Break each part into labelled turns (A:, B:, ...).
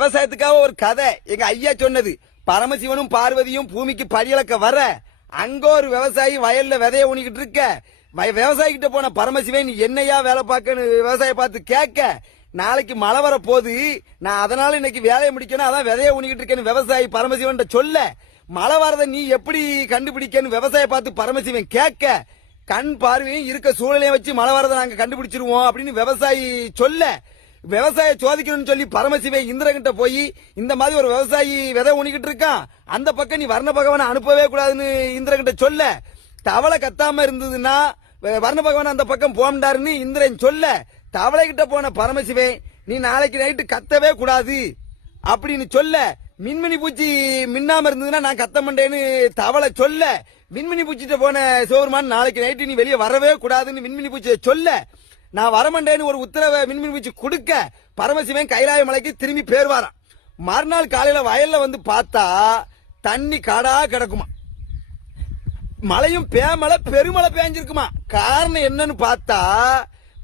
A: விவசாயத்துக்காக ஒரு கதை. எங்க ஐயா சொன்னது பரமசிவனும் பார்வதியும் பூமிக்கு படியளக்க வர அங்க ஒரு விவசாயி வயல்ல விதைய ஊனிக்கிட்டு இருக்க. விவசாயி கிட்ட போன பரமசிவன் நீ என்னையா வேலை பார்க்கன்னு விவசாய பார்த்து கேட்க நாளைக்கு மழை வர போது நான் அதனால இன்னைக்கு வேலையை முடிக்கணும். அதான் விதைய ஊனிக்கிட்டு இருக்கேன்னு விவசாயி பரமசிவன் சொல்ல மழை வரத நீ எப்படி கண்டுபிடிக்கன்னு விவசாய பார்த்து பரமசிவன் கேட்க கண் பார்வையும் இருக்க சூழலையும் வச்சு மழை வரதை நாங்க கண்டுபிடிச்சிருவோம் அப்படின்னு விவசாயி சொல்ல விவசாய சோதிக்கணும்னு சொல்லி பரமசிவன் இந்திரகிட்ட போய் இந்த மாதிரி ஒரு விவசாயி விதை உணிக்கிட்டு இருக்கான். அந்த பக்கம் நீ வர்ண பகவானை அனுப்பவே கூடாதுன்னு இந்திரகிட்ட சொல்ல. தவளை கத்தாம இருந்ததுன்னா வர்ண பகவான் அந்த பக்கம் போம்டாருன்னு இந்திரன் சொல்ல. தவளை கிட்ட போன பரமசிவன் நீ நாளைக்கு நைட்டு கத்தவே கூடாது அப்படின்னு சொல்ல. மின்மினி பூச்சி மின்னாம இருந்ததுன்னா நான் கத்த மாட்டேன்னு தவளை சொல்ல. மின்மினி பூச்சிட்ட போன சிவருமான் நாளைக்கு நைட்டு நீ வெளியே வரவே கூடாதுன்னு மின்மினி பூச்சியை சொல்ல. நான் வரமாட்டேன்னு ஒரு உத்தரவை மின்மின் பூச்சி கொடுக்க பரமசிவன் கைலாய மலைக்கு திரும்பி பேர்வாராம். மறுநாள் காலையில வயல்ல வந்து பார்த்தா தண்ணி காடா கிடக்குமா. மழையும் பேமலை பெருமழை பேஞ்சிருக்குமா. காரணம் என்னன்னு பார்த்தா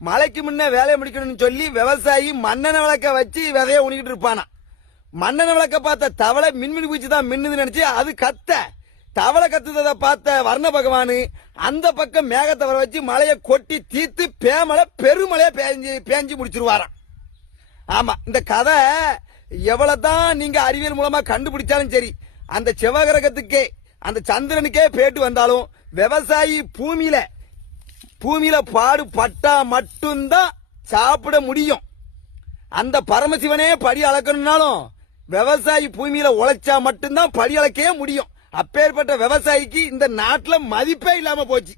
A: மழைக்கு முன்ன வேலையை முடிக்கணும்னு சொல்லி விவசாயி மன்னனை விளக்க வச்சு விதைய உணிக்கிட்டு இருப்பானா மன்னனை விளக்க பார்த்த தவளை மின்மினி பூச்சி தான் மின்னுதுன்னு நினைச்சு அது கத்த. தவளை கத்துறத பார்த்த வர்ண பகவானு அந்த பக்கம் மேகத்தை வர வச்சு மலையை கொட்டி தீர்த்து பேமலை பெருமழையா பேஞ்சு பேஞ்சு முடிச்சிருவாராம். ஆமா இந்த கதை எவ்வளவுதான் நீங்க அறிவியல் மூலமா கண்டுபிடிச்சாலும் சரி அந்த சிவகிரகத்துக்கே அந்த சந்திரனுக்கே பேட்டு வந்தாலும் விவசாயி பூமியில பூமியில பாடுபட்டா மட்டும்தான் சாப்பிட முடியும். அந்த பரமசிவனே படி அளக்கணும்னாலும் விவசாயி பூமியில உழைச்சா மட்டும்தான் படி அளக்கவே முடியும். அப்பேற்பட்ட விவசாயிக்கு இந்த நாட்டுல மதிப்பே இல்லாம போச்சு.